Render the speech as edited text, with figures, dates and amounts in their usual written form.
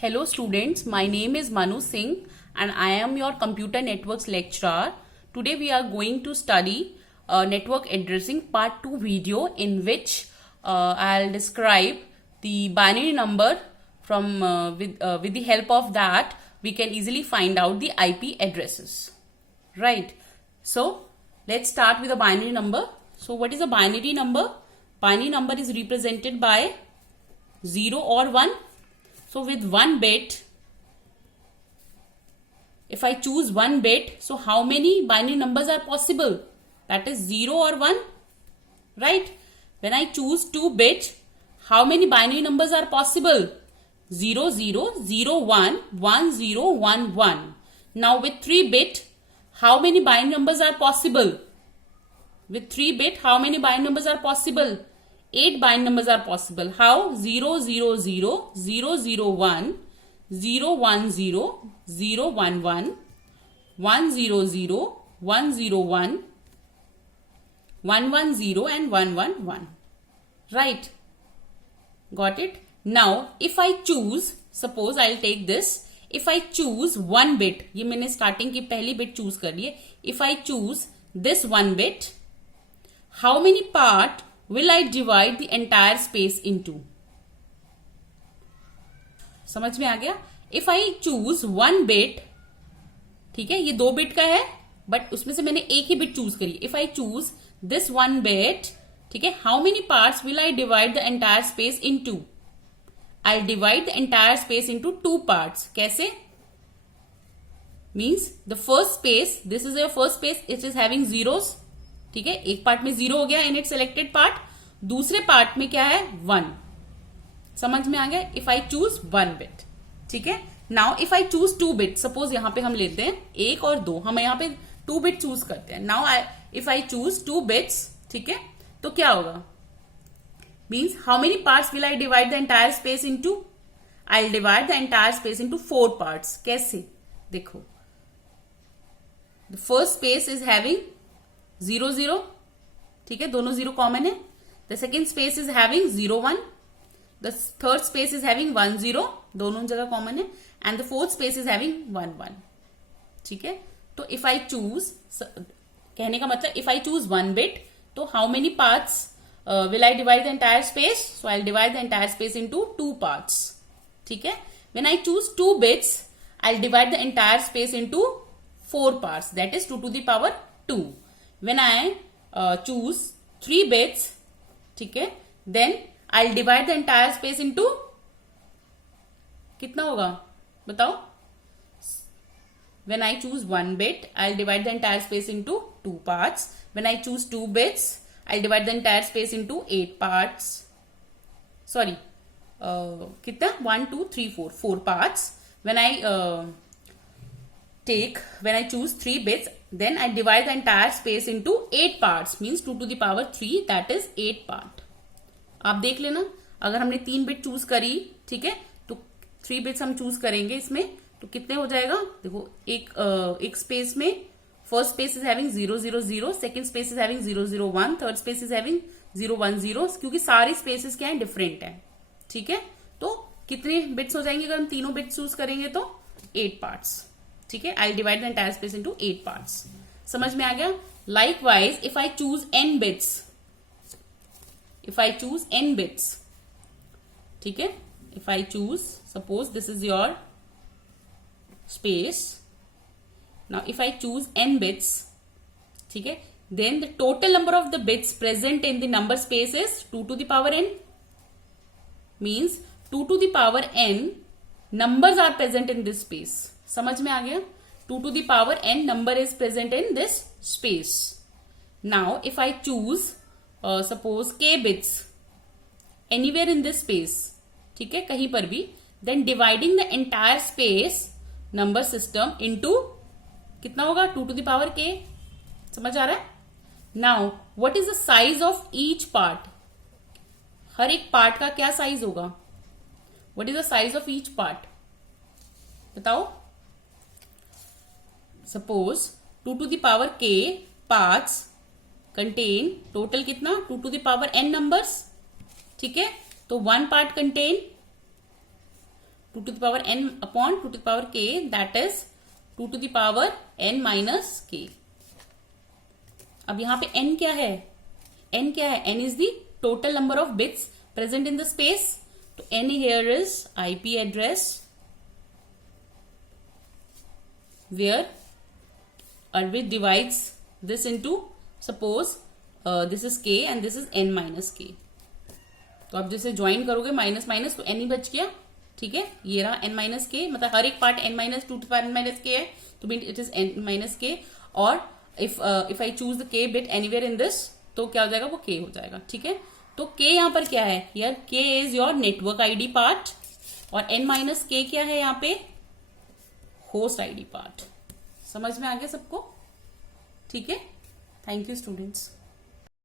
Hello students, my name is Manu Singh and I am your computer networks lecturer. Today we are going to study network addressing part 2 video in which I'll describe the binary number from with the help of that we can easily find out the IP addresses. Right. So let's start with a binary number. So what is a binary number? Binary number is represented by 0 or 1. So with 1 bit, if I choose 1 bit, so how many binary numbers are possible? That is 0 or 1, right? When I choose 2 bit, how many binary numbers are possible? 0, 0, 0, 1, 1, 0, 1, 1. Now with 3 bit, how many binary numbers are possible? With 3 bit, how many binary numbers are possible? 8 binary numbers are possible. How? 0, 0, 0, 0, 0, 1, 0, 1, 0, 0, 1, 1, 1, 0, 0, 1, 0, 1, 1, 1, 0 and 1, 1, 1. Right? Got it? Now, if I choose, suppose I'll take this. If I choose 1 bit, ये मैंने starting की पहली bit choose कर ली है. If I choose this 1 bit, how many part will I divide the entire space into? समझ में आ गया? If I choose 1 bit, ठीक है, ये 2 bit का है, but उसमें से मैंने एक ही bit choose करी. If I choose this 1 bit, ठीक है, how many parts will I divide the entire space into? I'll divide the entire space into 2 parts. कैसे? Means the first space, this is your first space, it is having zeros. ठीक है, एक part में 0 हो गया in it selected part, दूसरे part में क्या है 1. समझ में आ गया? If I choose 1 bit. ठीक है. Now if I choose 2 bit, suppose यहां पे हम लेते हैं 1 और 2, हम यहां पे 2 बिट चूज करते हैं. Now if I choose 2 bits, ठीक है, तो क्या होगा? Means how many parts will I divide the entire space into? I will divide the entire space into 4 parts. कैसे? देखो, the first space is having 0, 0, ठीक है, दोनों 0 कॉमन है. The second space is having 0, 1. The third space is having 1, 0, दोनों जगह common है. And the fourth space is having 1, 1. ठीक है. तो इफ आई चूज, कहने का मतलब इफ आई चूज 1 बिट, तो how many parts will I divide the entire space? So I will divide the entire space into 2 parts. ठीक है. When I choose 2 bits, I will divide the entire space into 4 parts, that is 2 to the power 2. When I choose 3 bits, ठीक है, then I'll divide the entire space into कितना होगा बताओ? When I choose 1 bit, I'll divide the entire space into 2 parts. When I choose 2 bits, I'll divide the entire space into 8 parts. Sorry, कितना? 1, 2, 3, 4, 4 parts. When I choose 3 bits, then I divide the entire space into 8 parts, means 2 to the power 3, that is 8 part. आप देख लेना, अगर हमने 3 bit choose करी, ठीक है, तो 3 बिट्स हम चूज करेंगे इसमें, तो कितने हो जाएगा? देखो, एक स्पेस में first space is having 0, 0, 0, second space is having 0, 0, 1, third space is having 0, 1, 0, क्योंकि सारी स्पेसेस क्या है? डिफरेंट है. ठीक है. तो कितने बिट्स हो जाएंगे अगर हम तीनों बिट्स चूज करेंगे? तो 8 पार्ट्स. ठीक है. I divide the entire space into 8 parts. समझ में आ गया? Likewise if I choose n bits, if I choose n bits, ठीक है, if I choose, suppose this is your space. Now if I choose n bits, ठीक है, then the total number of the bits present in the number space is 2 to the power n. Means 2 to the power n numbers are present in this space. समझ में आ गया? 2 to the power n number is present in this space. Now if I choose suppose k bits anywhere in this space, ठीक है, कहीं पर भी, then dividing the entire space number system into कितना होगा? 2 to the power k. समझ आ रहा है? Now what is the size of each part? हर एक पार्ट का क्या साइज होगा? What is the size of each part? बताओ. Suppose 2 to the power k parts contain total कितना? 2 to the power n numbers. ठीक है. तो 1 part contain 2 to the power n upon 2 to the power k, that is 2 to the power n minus k. अब यहां पे n क्या है? n क्या है? n is the total number of bits present in the space. तो n here is IP address where Arvid divides this into, suppose this is k and this is n minus k. तो आप जैसे join करोगे minus minus तो n ही बच गया, ठीक है. ये रहा n माइनस के, मतलब हर एक part n minus 2 to n minus के है, तो इट इज n माइनस के. और if I choose the k bit anywhere in this, तो क्या हो जाएगा? वो k हो जाएगा, ठीक है. तो k यहाँ पर क्या है? यार k is your network ID part और n माइनस k क्या है यहाँ पे? Host ID part. समझ में आ गया सबको? ठीक है. Thank you students.